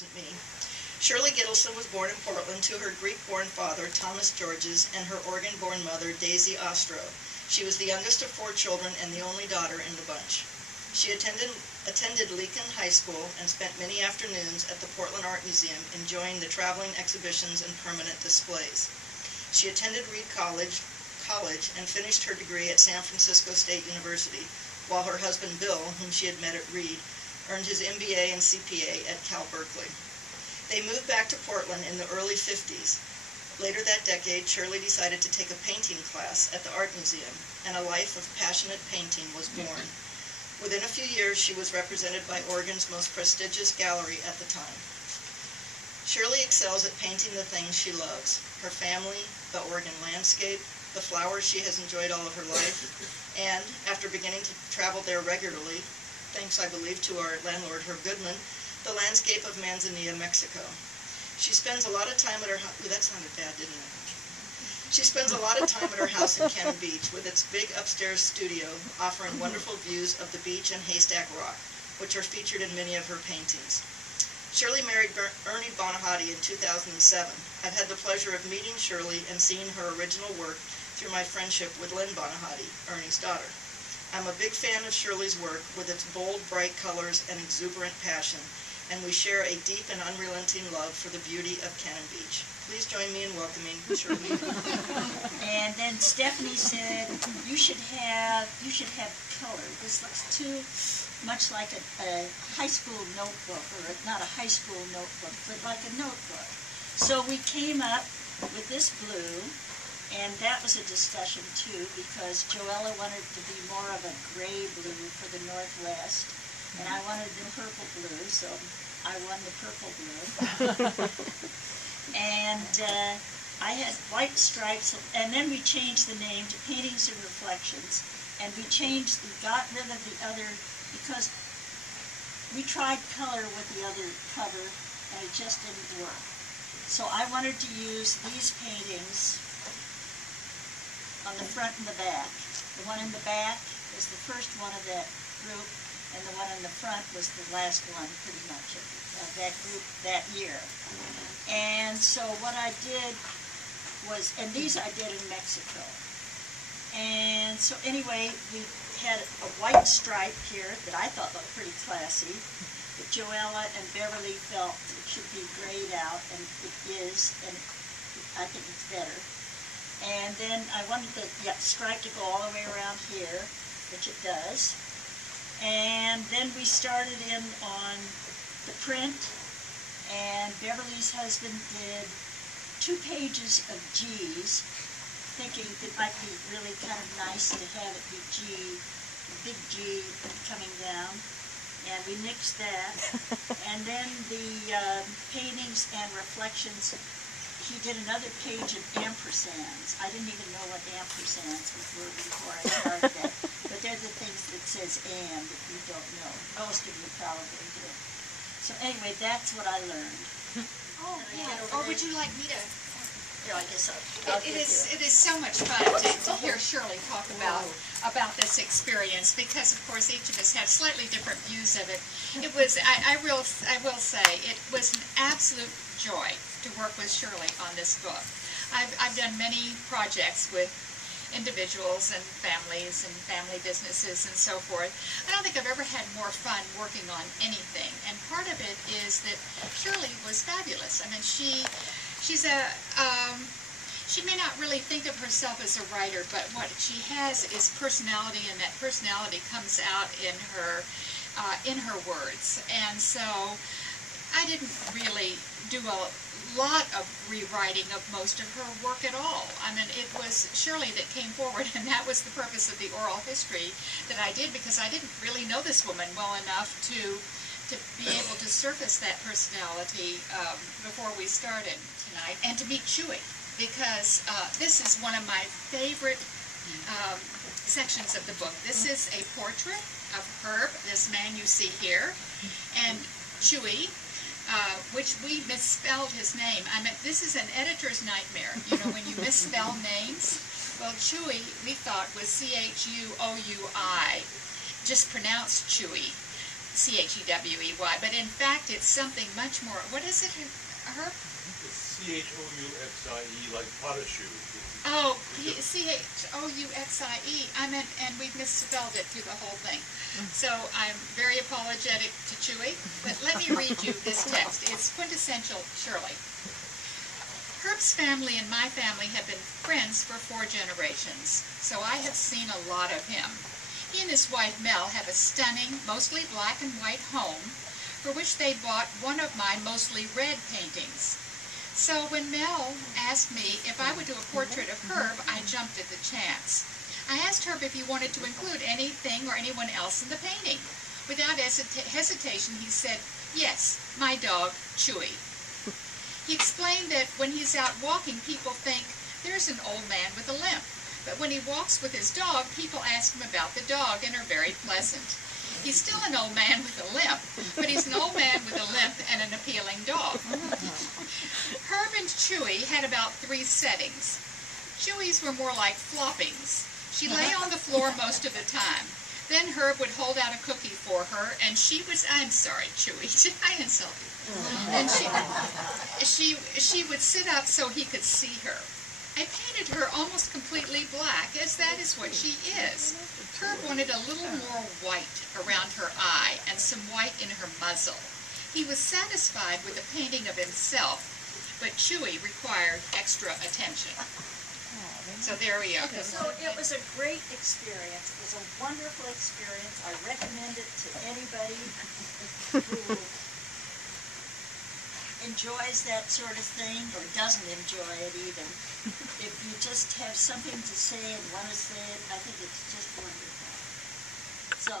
wasn't me. Shirley Gittelsohn was born in Portland to her Greek-born father, Thomas Georges, and her Oregon-born mother, Daisy Ostro. She was the youngest of 4 children and the only daughter in the bunch. She attended Leakin High School and spent many afternoons at the Portland Art Museum enjoying the traveling exhibitions and permanent displays. She attended Reed College and finished her degree at San Francisco State University, while her husband Bill, whom she had met at Reed, earned his MBA and CPA at Cal Berkeley. They moved back to Portland in the early 50s. Later that decade, Shirley decided to take a painting class at the Art Museum, and a life of passionate painting was born. Within a few years, she was represented by Oregon's most prestigious gallery at the time. Shirley excels at painting the things she loves: her family, the Oregon landscape, the flowers she has enjoyed all of her life, and, after beginning to travel there regularly, thanks, I believe, to our landlord, Herb Goodman, the landscape of Manzanilla, Mexico. She spends a lot of time at her house. That sounded bad, didn't it? She spends a lot of time at her house in Cannon Beach with its big upstairs studio offering wonderful views of the beach and Haystack Rock, which are featured in many of her paintings. Shirley married Ernie Bonahati in 2007. I've had the pleasure of meeting Shirley and seeing her original work through my friendship with Lynn Bonahati, Ernie's daughter. I'm a big fan of Shirley's work with its bold, bright colors and exuberant passion, and we share a deep and unrelenting love for the beauty of Cannon Beach. Please join me in welcoming Shirley. And then Stephanie said, you should have color. This looks too much like a high school notebook, or not a high school notebook, but like a notebook. So we came up with this blue, and that was a discussion too, because Joella wanted to be more of a gray blue for the Northwest, and I wanted the purple blue, so I won the purple blue. And I had white stripes, and then we changed the name to Paintings and Reflections, and we got rid of the other, because we tried color with the other cover, and it just didn't work. So I wanted to use these paintings on the front and the back. The one in the back is the first one of that group, and the one in the front was the last one, pretty much, of that group that year. And so what I did was, and these I did in Mexico. And so anyway, we had a white stripe here that I thought looked pretty classy, but Joella and Beverly felt it should be grayed out, and it is, and I think it's better. And then I wanted the stripe to go all the way around here, which it does. And then we started in on the print, and Beverly's husband did 2 pages of G's, thinking it might be really kind of nice to have it be G, big G coming down. And we nixed that. And then the Paintings and Reflections, he did another page of ampersands. I didn't even know what ampersands were before I started that. But they're the things that says and, if you don't know. Most of you probably do. So anyway, that's what I learned. Oh, yeah. Or would you like me to? Here, I guess It is so much fun to hear Shirley talk about this experience, because of course each of us have slightly different views of it. It was, I will say, it was an absolute joy to work with Shirley on this book. I've done many projects with individuals and families and family businesses and so forth. I don't think I've ever had more fun working on anything, and part of it is that Shirley was fabulous. I mean, she may not really think of herself as a writer, but what she has is personality, and that personality comes out in her words. And so I didn't really do a lot of rewriting of most of her work at all. I mean, it was Shirley that came forward, and that was the purpose of the oral history that I did, because I didn't really know this woman well enough to be able to surface that personality before we started tonight, and to meet Chewy, because this is one of my favorite sections of the book. This is a portrait of Herb, this man you see here, and Chewy, which we misspelled his name. I mean, this is an editor's nightmare, you know, when you misspell names. Well, Chewy, we thought, was C-H-U-O-U-I, just pronounced Chewy. C-H-E-W-E-Y, but in fact it's something much more, what is it, Herb? It's C-H-O-U-X-I-E, like pot of shoe. Oh, C-H-O-U-X-I-E. I meant, and we've misspelled it through the whole thing. So I'm very apologetic to Chewy, but let me read you this text. It's quintessential Shirley. Herb's family and my family have been friends for 4 generations, so I have seen a lot of him. He and his wife Mel have a stunning, mostly black and white home, for which they bought one of my mostly red paintings. So when Mel asked me if I would do a portrait of Herb, I jumped at the chance. I asked Herb if he wanted to include anything or anyone else in the painting. Without hesitation, he said, yes, my dog, Chewy. He explained that when he's out walking, people think there's an old man with a limp. But when he walks with his dog, people ask him about the dog and are very pleasant. He's still an old man with a limp, but he's an old man with a limp and an appealing dog. Herb and Chewy had about 3 settings. Chewy's were more like floppings. She lay on the floor most of the time. Then Herb would hold out a cookie for her, and she was, I'm sorry, Chewy, I insulted you. And she would sit up so he could see her. I painted her almost completely black, as that is what she is. Herb wanted a little more white around her eye and some white in her muzzle. He was satisfied with a painting of himself, but Chewy required extra attention. So there we are. So it was a great experience. It was a wonderful experience. I recommend it to anybody who enjoys that sort of thing or doesn't enjoy it even. If you just have something to say and want to say it, I think it's just wonderful. So